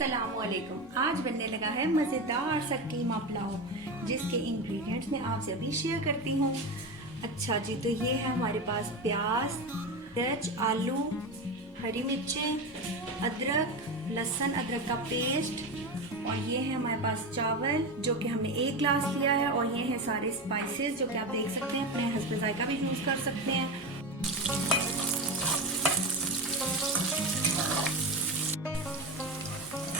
अस्सलामुअलैकुम। आज बनने लगा है मज़ेदार सा कीमा पुलाव जिसके इंग्रेडिएंट्स मैं आपसे अभी शेयर करती हूँ। अच्छा जी, तो ये है हमारे पास प्याज, मिर्च, आलू, हरी मिर्चें, अदरक, लहसुन अदरक का पेस्ट, और ये है हमारे पास चावल जो कि हमने 1 गिलास लिया है, और ये हैं सारे स्पाइसेस जो कि आप देख सकते हैं, अपने हस्ब जायका भी यूज़ कर सकते हैं।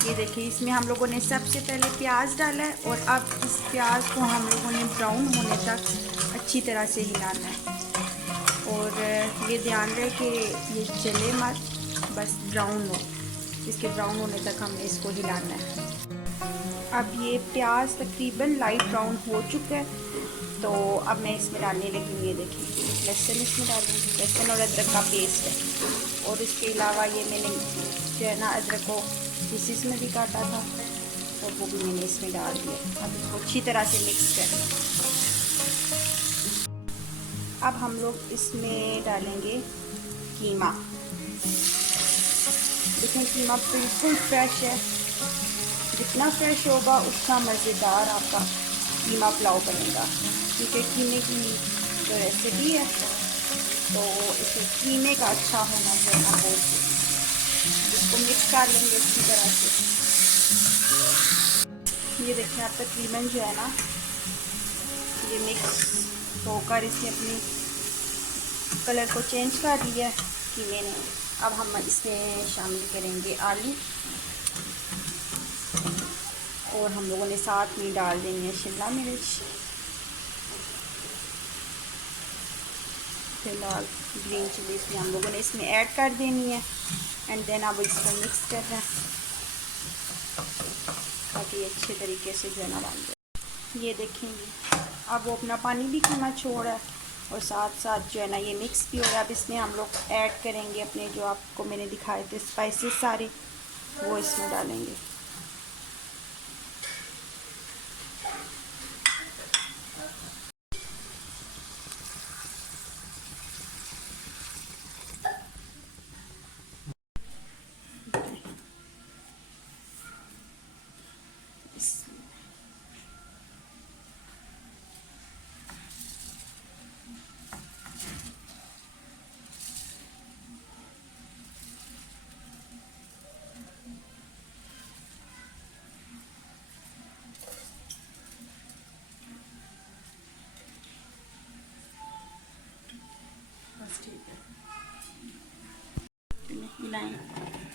ये देखिए, इसमें हम लोगों ने सबसे पहले प्याज डाला है और अब इस प्याज को हम लोगों ने ब्राउन होने तक अच्छी तरह से हिलाना है। और ये ध्यान रहे कि ये जले मत, बस ब्राउन हो, इसके ब्राउन होने तक हमने इसको हिलाना है। अब ये प्याज तकरीबन लाइट ब्राउन हो चुका है, तो अब मैं इसमें डालने लगी हूँ। ये देखिए, लहसुन इसमें डालूँगी, लहसुन और अदरक का पेस्ट है। और इसके अलावा ये मैंने जो है ना अदरक को पीसीस में भी काटा था, और वो भी मैंने इसमें डाल दिया। अब इसको अच्छी तरह से मिक्स करें। अब हम लोग इसमें डालेंगे कीमा। देखें, कीमा बिल्कुल फ्रेश है, जितना फ्रेश होगा उतना मज़ेदार आपका कीमा पुलाव बनेगा, क्योंकि कीमे की जो रेसिपी है तो इसमें कीमे का अच्छा होना चाहिए बहुत। इसको मिक्स कर लेंगे अच्छी तरह से। ये देखिए, आप तकरीबन जो है ना ये मिक्स होकर इसने अपनी कलर को चेंज कर दिया है कीमे ने। अब हम इसमें शामिल करेंगे आलू, और हम लोगों ने साथ में डाल देनी है शिमला मिर्च, फिलहाल ग्रीन चिलीज भी हम लोगों ने इसमें ऐड कर देनी है। एंड देन अब इसको मिक्स कर रहे हैं ताकि अच्छे तरीके से जो है ना बन जाए। ये देखेंगे, अब वो अपना पानी भी कीमा छोड़ रहा है, और साथ साथ जो है ना ये मिक्स भी हो रहा है। अब इसमें हम लोग ऐड करेंगे अपने जो आपको मैंने दिखाए थे स्पाइसेस सारे, वो इसमें डालेंगे। बस ठीक है, मिलाएं।